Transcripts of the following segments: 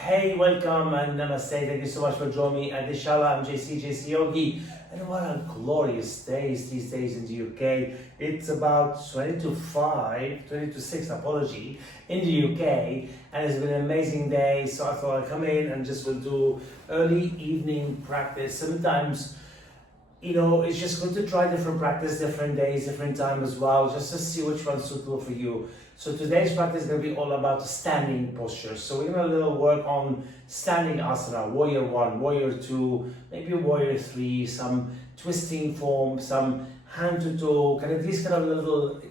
Hey, welcome and namaste. Thank you so much for joining me at the Shala. I'm JC Yogi. And what a glorious days these days in the UK. It's about 20 to 6, apology, in the UK. And it's been an amazing day. So I thought I'd come in and just will do early evening practice. Sometimes, it's just good to try different practice, different days, different time as well, just to see which one's suitable for you. So today's practice is going to be all about standing posture. So we're going to little work on standing asana, warrior 1, warrior 2, maybe warrior 3, some twisting form, some hand to toe, kind of these kind of little,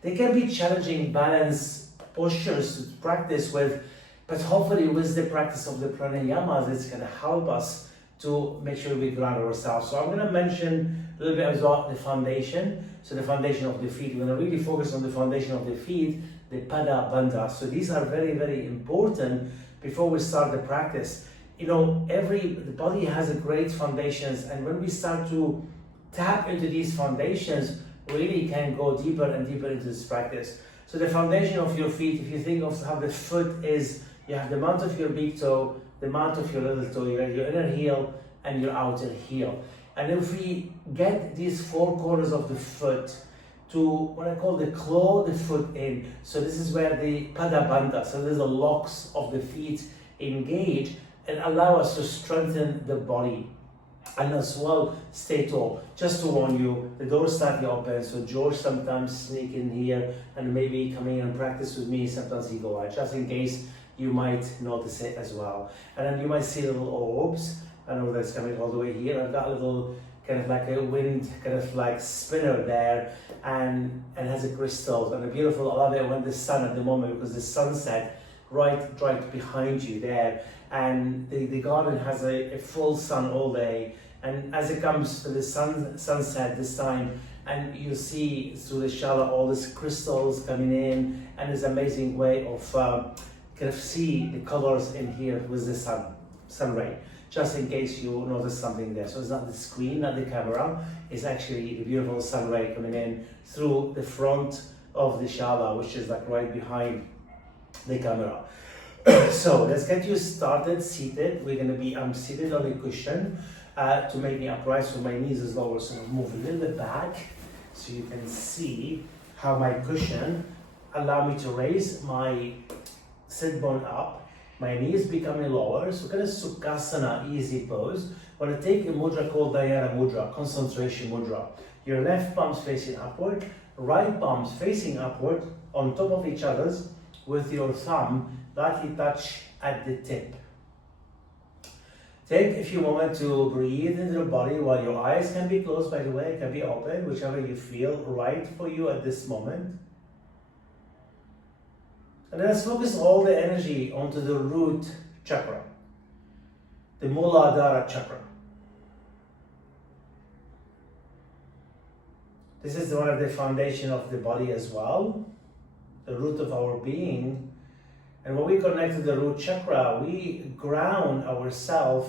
they can be challenging balance postures to practice with, but hopefully with the practice of the pranayamas, it's going to help us to make sure we ground ourselves. So I'm going to mention a little bit about the foundation. So the foundation of the feet, we're going to really focus on the foundation of the feet, the pada bandha. So these are very, very important before we start the practice. The body has a great foundations, and when we start to tap into these foundations, we really can go deeper and deeper into this practice. So the foundation of your feet, if you think of how the foot is, you have the mount of your big toe, the mount of your little toe, your inner heel and your outer heel. And if we get these four corners of the foot to what I call the claw the foot in, so this is where the pada bandha, so there's the locks of the feet engage and allow us to strengthen the body and as well stay tall. Just to warn you, the doors start open, so George sometimes sneak in here and maybe come in and practice with me, sometimes he go out, just in case you might notice it as well. And then you might see little orbs. I know that's coming all the way here. I've got a little kind of like a wind kind of like spinner there and has a crystal and a beautiful, I love it when the sun at the moment, because the sunset right behind you there, and the garden has a full sun all day, and as it comes to the sunset this time, and you see through the shala all these crystals coming in, and this amazing way of kind of see the colors in here with the sun ray, just in case you notice something there. So it's not the screen, not the camera, it's actually the beautiful sun ray coming in through the front of the shala, which is like right behind the camera. So let's get you started, seated. I'm seated on a cushion to make me upright, so my knees is lower, so I'll move a little bit back so you can see how my cushion allow me to raise my sit bone up, my knees becoming lower, so kind of Sukhasana, easy pose. We're going to take a mudra called Dhyana Mudra, concentration mudra. Your left palms facing upward, right palms facing upward on top of each other's with your thumb lightly touch at the tip. Take a few moments to breathe into the body while your eyes can be closed, by the way, can be open, whichever you feel right for you at this moment. And then let's focus all the energy onto the root chakra, the Muladhara chakra. This is one of the foundation of the body as well, the root of our being. And when we connect to the root chakra, we ground ourselves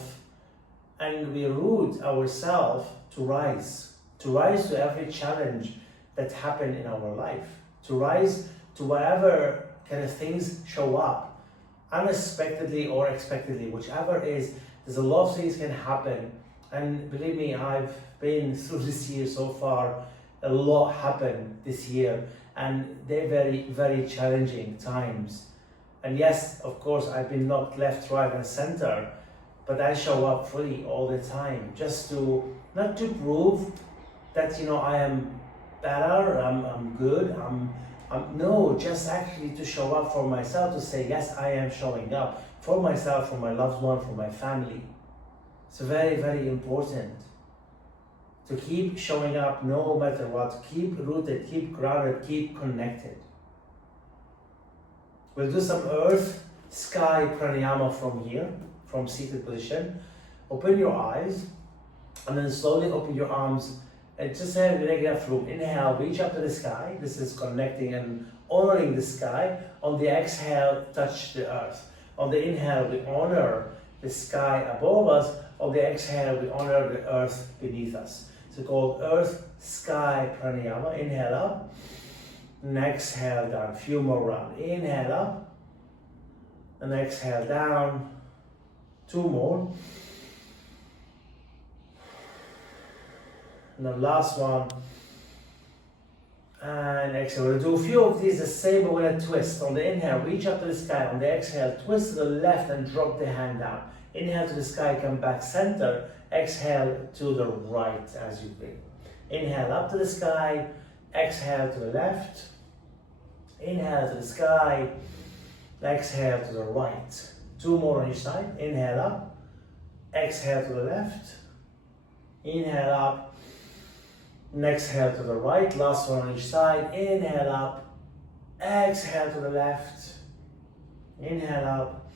and we root ourselves to rise to every challenge that happen in our life, to rise to whatever kind of things show up, unexpectedly or expectedly, whichever is, there's a lot of things can happen. And believe me, I've been through this year so far, a lot happened this year, and they're very, very challenging times. And yes, of course, I've been knocked left, right, and center, but I show up fully all the time, just to, not to prove that, I am better, I'm good, no, just actually to show up for myself, to say, yes, I am showing up for myself, for my loved one, for my family. It's very, very important to keep showing up no matter what, keep rooted, keep grounded, keep connected. We'll do some earth, sky pranayama from here, from seated position. Open your eyes and then slowly open your arms and just have enough room. Inhale, reach up to the sky. This is connecting and honoring the sky. On the exhale, touch the earth. On the inhale, we honor the sky above us. On the exhale, we honor the earth beneath us. It's called earth, sky pranayama. Inhale up. And exhale down. Few more rounds. Inhale up. and exhale down. 2 more. And the last one. And exhale. We'll do a few of these the same, but with a twist. On the inhale, reach up to the sky. On the exhale, twist to the left and drop the hand down. Inhale to the sky, come back center. Exhale to the right as you breathe. Inhale up to the sky. Exhale to the left. Inhale to the sky. Exhale to the right. 2 more on each side. Inhale up. Exhale to the left. Inhale up. And exhale to the right. Last one on each side. Inhale up. Exhale to the left. Inhale up.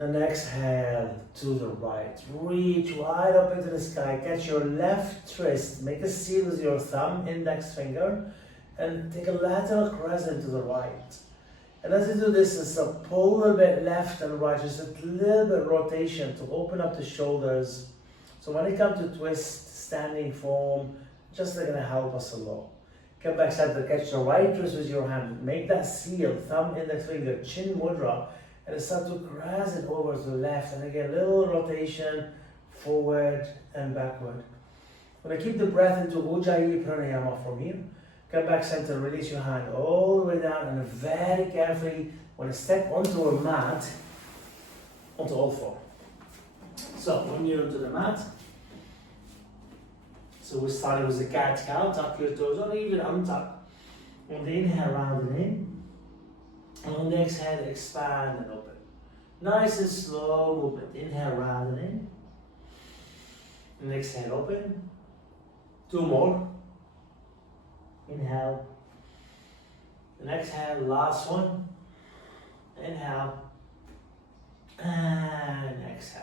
And exhale to the right. Reach wide up into the sky. Catch your left wrist. Make a seal with your thumb, index finger. And take a lateral crescent to the right. And as you do this, it's a pull a little bit left and right, just a little bit rotation to open up the shoulders. So when you come to twist, standing form, just going to help us a lot. Come back center, catch the right wrist with your hand. Make that seal, thumb, index finger, chin mudra, and start to crescent over to the left. And again, little rotation, forward and backward. When I keep the breath into Ujjayi Pranayama from here. Come back center, release your hand all the way down, and very carefully, when you step onto a mat, onto all 4. So, when you're onto the mat, so we're starting with the cat cow, tuck your toes, or even untuck. On the inhale, round it in, and on the exhale, expand and open. Nice and slow movement. Inhale, round it in, and exhale, open. 2 more. Inhale, and exhale, last one. Inhale, and exhale.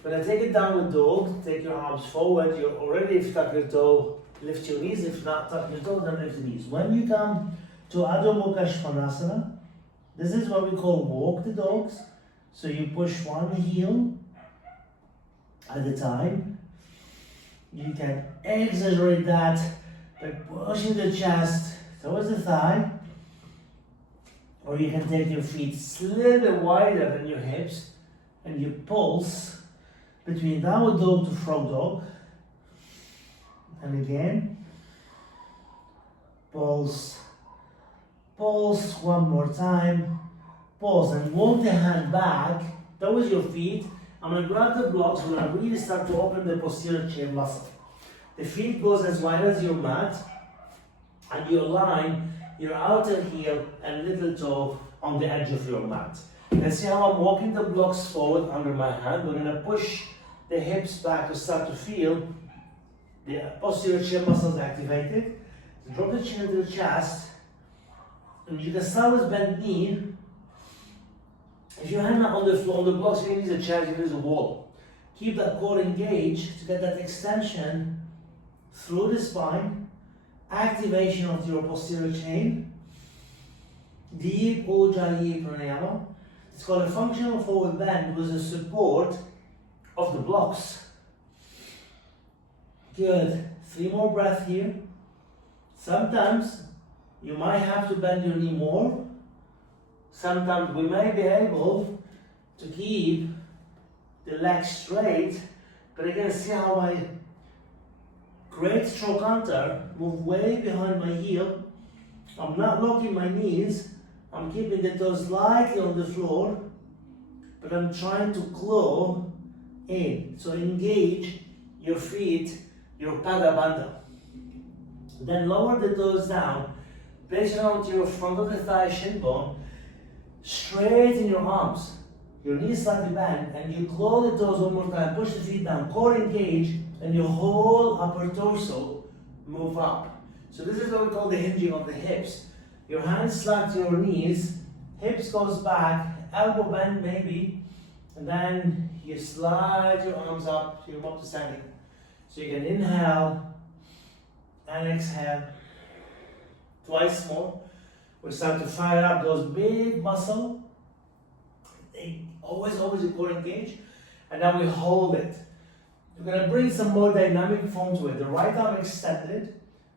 When I take it downward dog, take your arms forward. You're already, if you tuck your toe, lift your knees. If not, tuck your toe, then lift the knees. When you come to Adho Mukha Svanasana, this is what we call walk the dogs. So you push one heel at a time. You can exaggerate that by pushing the chest towards the thigh, or you can take your feet a little bit wider than your hips and you pulse between downward dog to frog dog, and again pulse, pulse one more time, pulse, and walk the hand back towards your feet. I'm going to grab the blocks. We're going to really start to open the posterior chain muscle. The feet goes as wide as your mat, and you align your outer heel and little toe on the edge of your mat. And see how I'm walking the blocks forward under my hand. We're going to push the hips back to start to feel the posterior chain muscles activated. Drop the chin into the chest, and you can start with bent knee. If your hand on the floor, on the blocks, you can use a chair, you can use a wall. Keep that core engaged to get that extension through the spine, activation of your posterior chain, deep Ujjayi Pranayama. It's called a functional forward bend with the support of the blocks. Good. 3 more breaths here. Sometimes you might have to bend your knee more. Sometimes we may be able to keep the legs straight, but again, see how my great stroke counter move way behind my heel. I'm not locking my knees. I'm keeping the toes slightly on the floor, but I'm trying to claw in. So engage your feet, your pada bandha. Then lower the toes down, place it onto your front of the thigh shin bone, straighten your arms, your knees slightly bent, and you claw the toes one more time, push the feet down, core engage, and your whole upper torso move up. So this is what we call the hinging of the hips. Your hands slap to your knees, hips goes back, elbow bend maybe, and then you slide your arms up, you come up to standing. So you can inhale and exhale twice more. We start to fire up those big muscles. They always the core engage, and then we hold it. We're going to bring some more dynamic form to it. The right arm extended.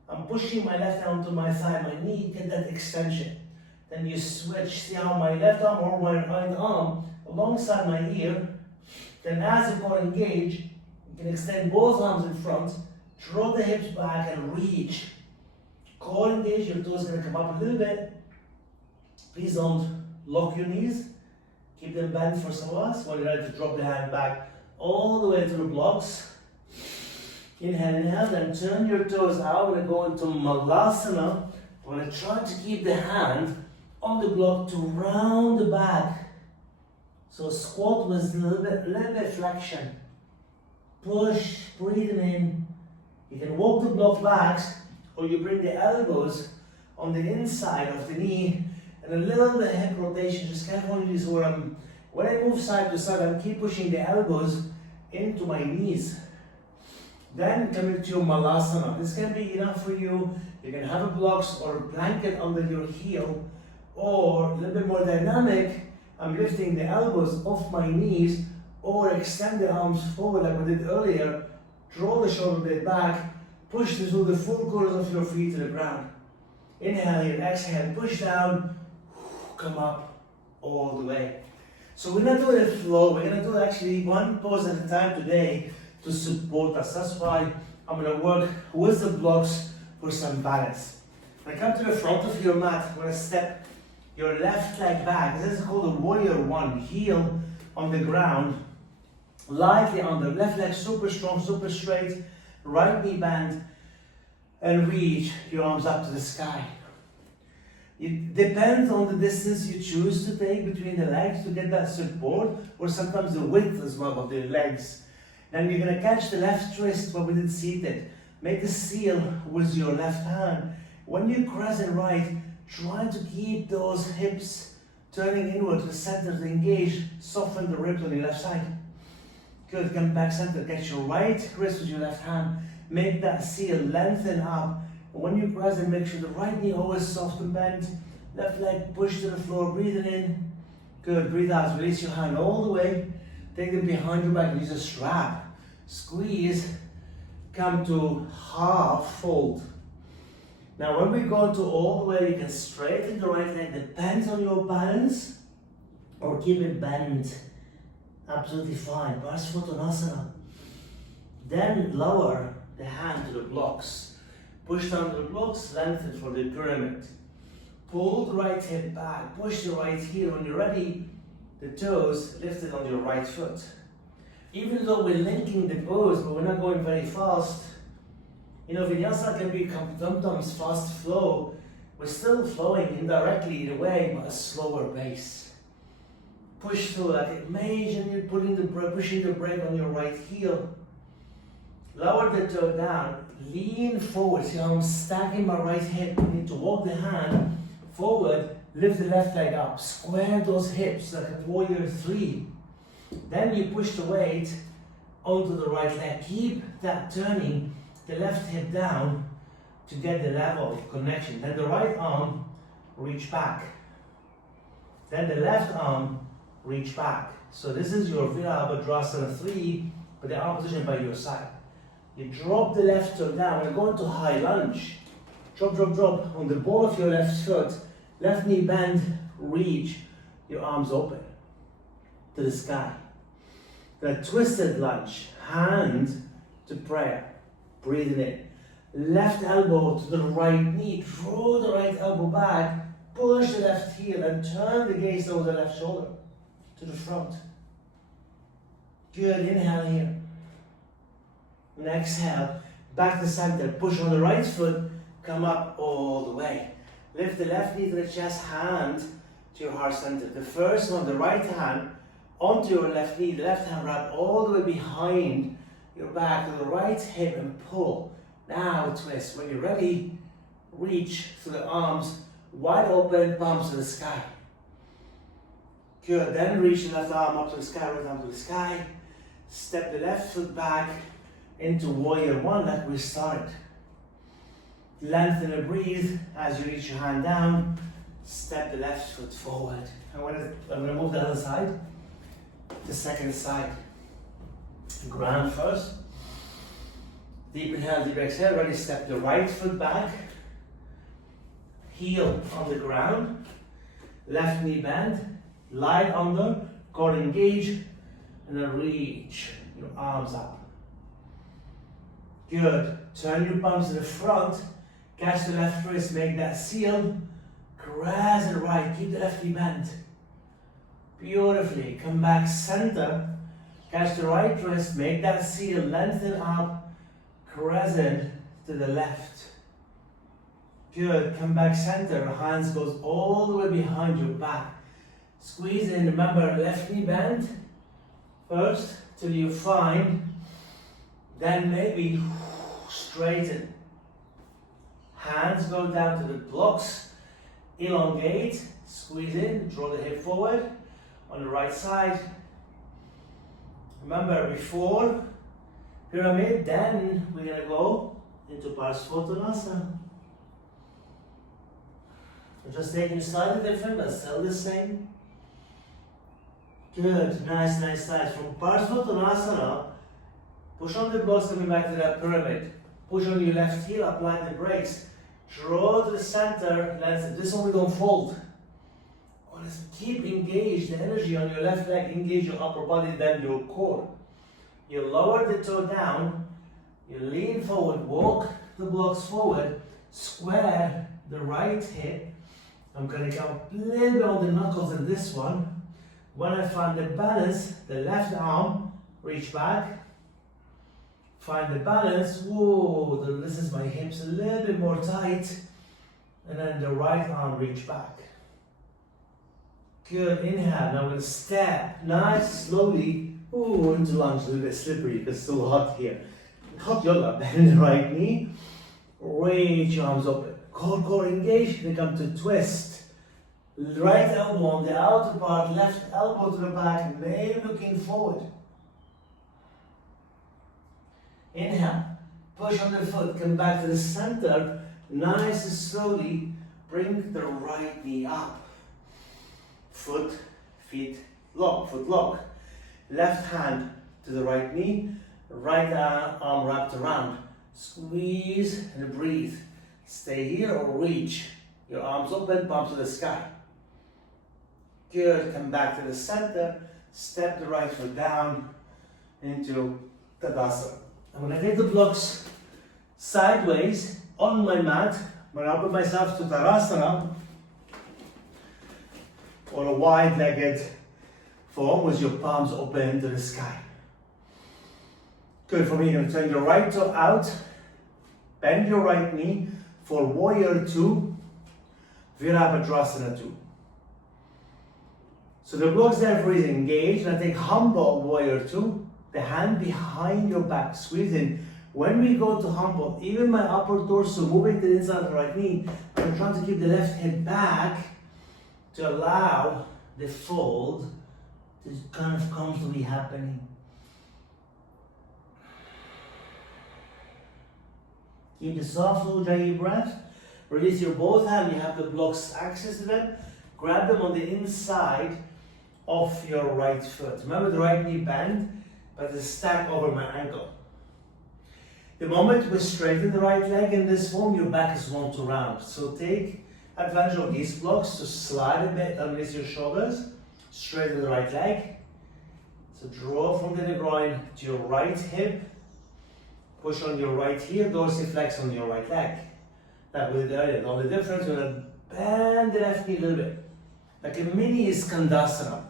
I'm pushing my left arm to my thigh, my knee, get that extension. Then you switch. See how my left arm or my right arm alongside my ear. Then as the core engage, you can extend both arms in front, draw the hips back and reach. Core engage, your toes gonna come up a little bit. Please don't lock your knees. Keep them bent for some of us. When you're ready to drop the hand back all the way to the blocks. Inhale, inhale, then turn your toes out. We're gonna go into Malasana. We're gonna try to keep the hand on the block to round the back. So squat with a little bit flexion. Push, breathing in. You can walk the block back, or you bring the elbows on the inside of the knee, and a little bit hip rotation. Just kind of want to use where when I move side to side, I'm keep pushing the elbows into my knees. Then coming to your Malasana. This can be enough for you. You can have a blocks or a blanket under your heel, or a little bit more dynamic. I'm lifting the elbows off my knees, or extend the arms forward like we did earlier. Draw the shoulder blade back, push through the full corners of your feet to the ground. Inhale here, exhale, push down, come up all the way. So we're not doing a flow, we're gonna do actually one pose at a time today to support us. That's why I'm gonna work with the blocks for some balance. When I come to the front of your mat, I'm gonna step your left leg back. This is called a warrior one. Heel on the ground, lightly under, left leg super strong, super straight, right knee bend, and reach your arms up to the sky. It depends on the distance you choose to take between the legs to get that support, or sometimes the width as well of the legs. Then you're gonna catch the left wrist where we did seated. Make the seal with your left hand. When you crescent right, try to keep those hips turning inward to the center to engage, soften the ribs on the left side. Good, come back center, catch your right wrist with your left hand. Make that seal, lengthen up. When you crescent, make sure the right knee always soft and bent. Left leg push to the floor, breathing in. Good, breathe out, release your hand all the way. Take them behind your back and use a strap. Squeeze, come to half fold. Now when we go to all the way, you can straighten the right leg, depends on your balance, or keep it bent. Absolutely fine, Parsvottanasana. Then lower the hand to the blocks. Push down to the blocks, lengthen for the pyramid. Pull the right hip back, push the right heel. When you're ready, the toes lifted on your right foot. Even though we're linking the pose, but we're not going very fast. You know, vinyasa can be sometimes fast flow. We're still flowing indirectly in a way, but a slower pace. Push through, like imagine you're pushing the brake on your right heel. Lower the toe down, lean forward. See how I'm stacking my right hip. I need to walk the hand forward, lift the left leg up, square those hips like a warrior three. Then you push the weight onto the right leg. Keep that turning the left hip down to get the level of connection. Then the right arm, reach back. Then the left arm, reach back. So this is your Virabhadrasana 3, but the arm position by your side. You drop the left toe down. We're going to high lunge. Drop, drop, drop on the ball of your left foot. Left knee bend, reach. Your arms open to the sky. Then twisted lunge. Hand to prayer. Breathing in. Left elbow to the right knee. Draw the right elbow back. Push the left heel and turn the gaze over the left shoulder to the front. Good. Inhale here. And exhale, back to center, push on the right foot, come up all the way. Lift the left knee to the chest, hand to your heart center. The first one, the right hand, onto your left knee, the left hand wrap all the way behind your back to the right hip and pull. Now twist. When you're ready, reach through the arms, wide open, palms to the sky. Good, then reach the left arm up to the sky, right arm to the sky. Step the left foot back into warrior one like we started. Lengthen and breathe as you reach your hand down. Step the left foot forward. I'm going to move the other side. The second side. Ground first. Deep inhale, deep exhale. Ready, step the right foot back. Heel on the ground. Left knee bend, light under, core engage, and then reach your arms up. Good. Turn your palms to the front, catch the left wrist, make that seal, caress it right, keep the left knee bent. Beautifully. Come back center, catch the right wrist, make that seal, lengthen up, caress it to the left. Good. Come back center, hands goes all the way behind your back. Squeeze in, remember left knee bend first till you find, then maybe straighten. Hands go down to the blocks, elongate, squeeze in, draw the hip forward on the right side. Remember before pyramid, then we're gonna go into Parsvottanasana. I'm just taking slightly different, but still the same. Good, nice, nice, nice. From Parsvottanasana, push on the blocks, coming back to that pyramid. Push on your left heel, apply the brakes. Draw to the center, this one we don't fold. Let's keep engaged, the energy on your left leg, engage your upper body, then your core. You lower the toe down, you lean forward, walk the blocks forward, square the right hip. I'm going to come a little bit on the knuckles in this one. When I find the balance, the left arm, reach back. Find the balance, whoa, this is my hips a little bit more tight. And then the right arm, reach back. Good, inhale, now I'm going to step, nice, slowly, ooh, into lunge, a little bit slippery because it's still hot here. Hot yoga, bend the right knee, reach your arms open. Core engage, then come to twist. Right elbow on the outer part, left elbow to the back, maybe looking forward. Inhale, push on the foot, come back to the center, nice and slowly, bring the right knee up. Foot, feet, lock, foot lock. Left hand to the right knee, right arm wrapped around. Squeeze and breathe. Stay here or reach. Your arms open, palms to the sky. Good, come back to the center, step the right foot down into Tadasana. I'm going to take the blocks sideways on my mat. I'm going to open myself to Tadasana, or a wide-legged form with your palms open to the sky. Good, for me, you're going to turn your right toe out, bend your right knee for Warrior 2, Virabhadrasana 2. So the blocks there for is engaged, and I take humble Warrior 2, the hand behind your back, squeeze in. When we go to humble, even my upper torso moving to the inside of the right knee, I'm trying to keep the left hip back to allow the fold to kind of comfortably happening. Keep the soft, slow, dry breath. Release your both hands. You have the blocks, access to them. Grab them on the inside of your right foot. Remember the right knee bend, but the stack over my ankle. The moment we straighten the right leg in this form, your back is want to round. So take advantage of these blocks to slide a bit underneath your shoulders, straighten the right leg. So draw from the groin to your right hip, push on your right heel, dorsiflex on your right leg. That we did earlier. The only difference, we're going to bend the left knee a little bit. Like a mini Skandasana.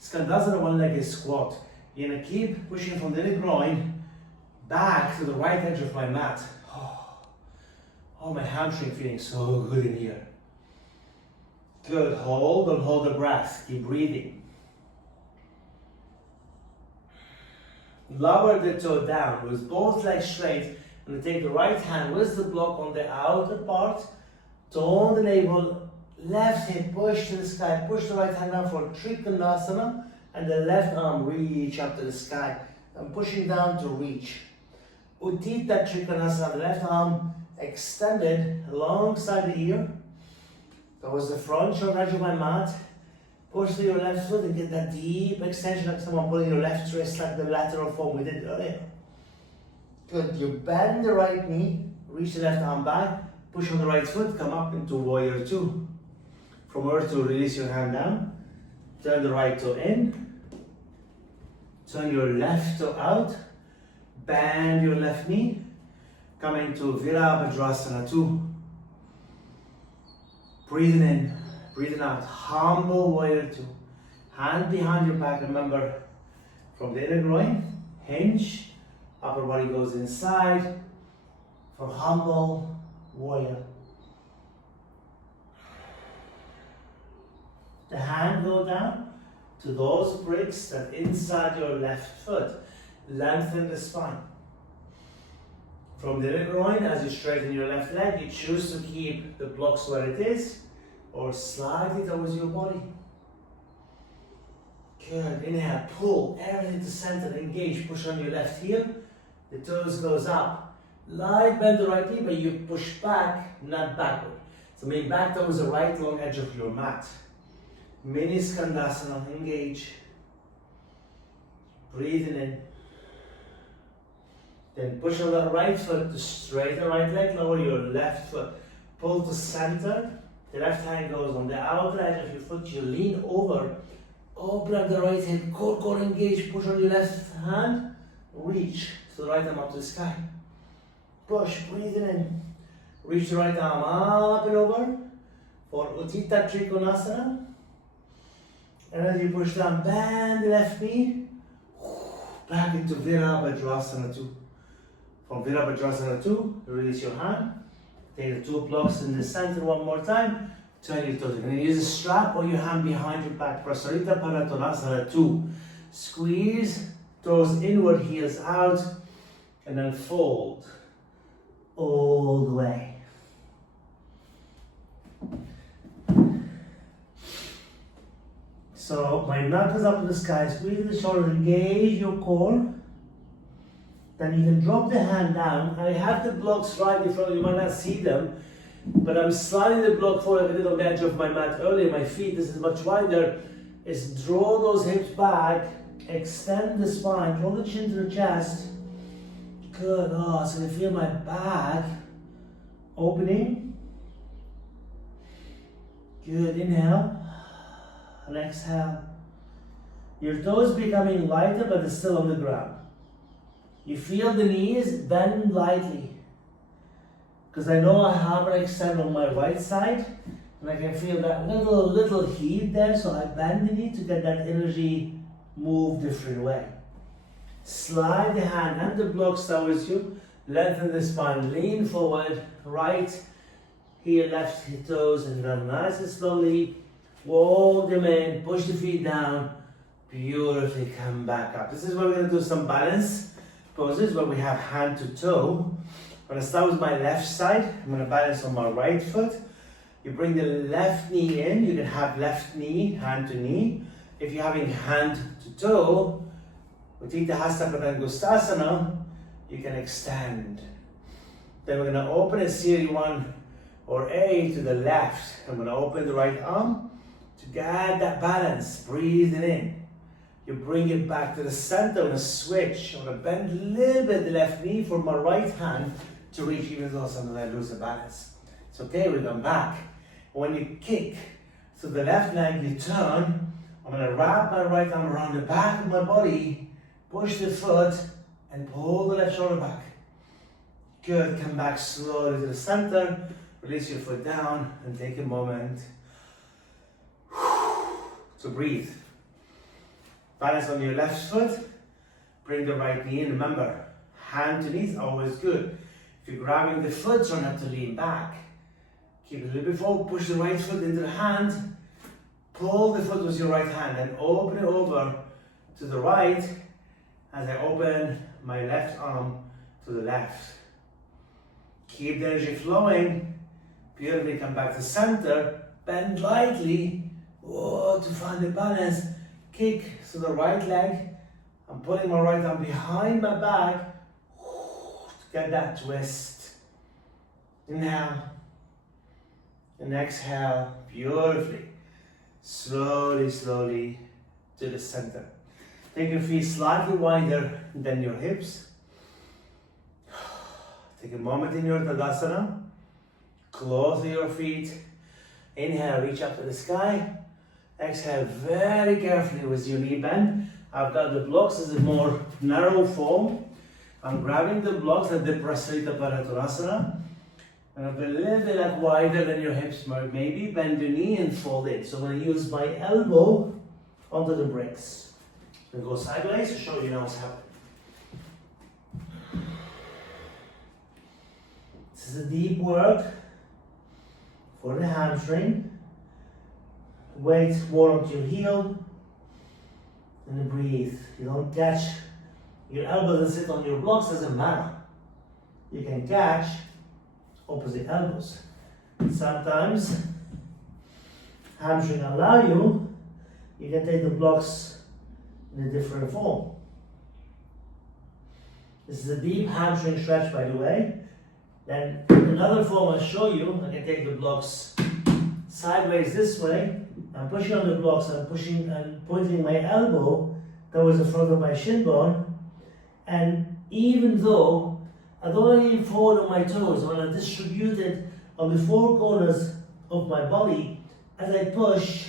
Skandasana, one leg is squat. You're going to keep pushing from the groin back to the right edge of my mat. Oh, my hamstring feeling so good in here. Good, hold and hold the breath, keep breathing. Lower the toe down with both legs straight, and take the right hand with the block on the outer part, tone the navel, left hip push to the sky, push the right hand down for Trikonasana, and the left arm reach up to the sky. I'm pushing down to reach. Uttita Trikonasana, the left arm extended alongside the ear. Towards the front shoulder edge of my mat. Push through your left foot and get that deep extension like someone pulling your left wrist like the lateral form we did earlier. Good, you bend the right knee, reach the left arm back, push on the right foot, come up into Warrior 2. From earth to release your hand down. Turn the right toe in. Turn your left toe out. Bend your left knee. Come into Virabhadrasana 2. Breathing in, breathing out. Humble warrior 2. Hand behind your back, remember, from the inner groin, hinge. Upper body goes inside for humble warrior. The hand go down to those bricks that inside your left foot. Lengthen the spine. From the inner groin, as you straighten your left leg, you choose to keep the blocks where it is or slide it towards your body. Good. Inhale, pull everything to center, engage, push on your left heel. The toes goes up. Light bend the right knee, but you push back, not backward. So make back towards the right long edge of your mat. Mini Skandasana, engage. Breathing in. Then push on the right foot to straighten right leg, lower your left foot. Pull to center. The left hand goes on the outer edge of your foot. You lean over. Open up the right hip. Core engage. Push on your left hand. Reach to the right arm up to the sky. Push. Breathing in. Reach the right arm up and over for Utthita Trikonasana. And as you push down, bend the left knee. Back into Virabhadrasana 2. From Virabhadrasana 2, release your hand. Take the 2 blocks in the center one more time. Turn your toes. You're going to use a strap or your hand behind your back. Prasarita Paratonasana 2. Squeeze, toes inward, heels out, and then fold all the way. So my knuckles up to the sky, squeeze the shoulder, engage your core. Then you can drop the hand down. I have the blocks right in front of you, you might not see them, but I'm sliding the block forward. I did on the edge of my mat earlier, my feet, this is much wider. Is draw those hips back, extend the spine, draw the chin to the chest. Good, so I feel my back opening. Good, inhale. And exhale. Your toes becoming lighter, but it's still on the ground. You feel the knees bend lightly. Because I know I hyperextend on my right side, and I can feel that little heat there, so I bend the knee to get that energy move different way. Slide the hand and the blocks towards you. Lengthen the spine, lean forward, right heel, left heel toes, and then nice and slowly walk them in, push the feet down, beautifully come back up. This is where we're going to do some balance poses where we have hand to toe. I'm going to start with my left side. I'm going to balance on my right foot. You bring the left knee in. You can have left knee, hand to knee. If you're having hand to toe, Utthita Hasta Padangustasana, you can extend. Then we're going to open a Series 1 or A to the left. I'm going to open the right arm. To get that balance, breathe it in. You bring it back to the center. I'm going to switch. I'm going to bend a little bit the left knee for my right hand to reach, even though sometimes I lose the balance. It's okay, we're going back. When you kick to the left leg, you turn. I'm going to wrap my right arm around the back of my body, push the foot, and pull the left shoulder back. Good, come back slowly to the center. Release your foot down and take a moment to breathe. Balance on your left foot. Bring the right knee in. Remember, hand to knee is always good. If you're grabbing the foot, try not to lean back. Keep it a little bit forward. Push the right foot into the hand. Pull the foot with your right hand and open it over to the right as I open my left arm to the left. Keep the energy flowing. Beautifully come back to center. Bend lightly. To find the balance. Kick to the right leg. I'm putting my right arm behind my back to get that twist. Inhale and exhale beautifully. Slowly, slowly to the center. Take your feet slightly wider than your hips. Take a moment in your Tadasana. Close your feet. Inhale, reach up to the sky. Exhale very carefully with your knee bend. I've got the blocks as a more narrow form. I'm grabbing the blocks at the Prasarita Paraturasana. And I'm a little bit like wider than your hips, maybe. Bend your knee and fold it. So I'm going to use my elbow onto the bricks. I'm going to go sideways to show you now what's happening. This is a deep work for the hamstring. Weight more onto your heel. And then breathe. You don't catch your elbow doesn't sit on your blocks, doesn't matter. You can catch opposite elbows. Sometimes hamstring allow you can take the blocks in a different form. This is a deep hamstring stretch, by the way. Then another form I'll show you, I can take the blocks sideways this way. I'm pushing on the blocks, I'm pushing and pointing my elbow towards the front of my shin bone. And even though I don't lean forward on my toes, when I distribute it on the four corners of my body, as I push,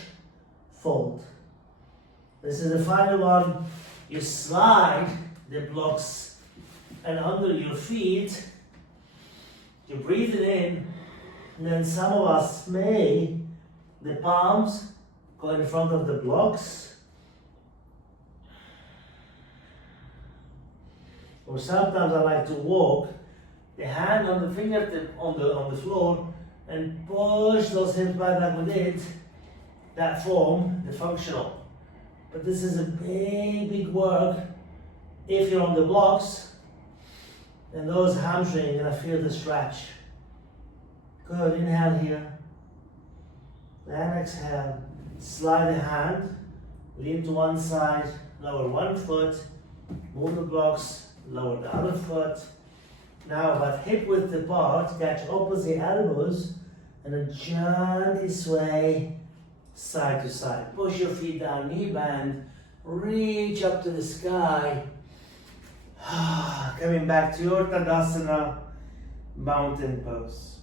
fold. This is the final one. You slide the blocks and under your feet. You breathe it in, and then some of us may, the palms go in front of the blocks. Or sometimes I like to walk the hand on the fingertip on the floor and push those hips back like we did. That form, the functional. But this is a big work. If you're on the blocks, then those hamstrings, you're gonna feel the stretch. Good, inhale here. Then exhale. Slide the hand, lean to one side, lower one foot, move the blocks, lower the other foot. Now about hip width apart, catch opposite elbows and then gently sway side to side. Push your feet down, knee bend, reach up to the sky. Coming back to your Tadasana, mountain pose.